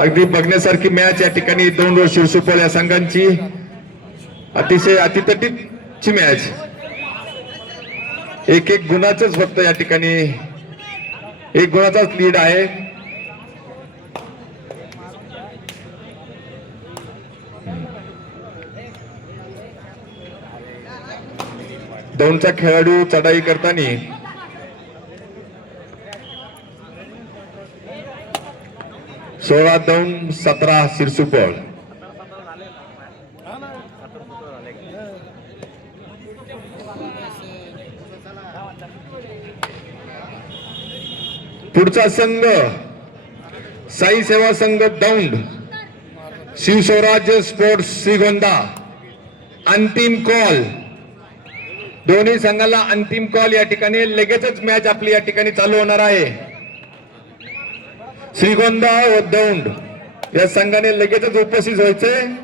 अगदी बघण्यासारखी मॅच या ठिकाणी दौंड शिरसोपल या संघांची अतिशय अतितटीची मॅच. एक एक गुणाचंच फक्त या ठिकाणी एक गुणाचाच लीड आहे. दौंडचा खेळाडू चढाई करताना 16 दौंड 17 शिरसोपल. पुढचा संघ साई सेवा संघ दौंड, शिवस्वराज्य स्पोर्ट्स श्रीगोंदा. अंतिम कॉल, दोन्ही संघाला अंतिम कॉल. या ठिकाणी लगेचच मॅच आपली या ठिकाणी चालू होणार आहे. श्रीगोंदा व दौंड या संघाने लगेचच उपस्थित व्हायचे.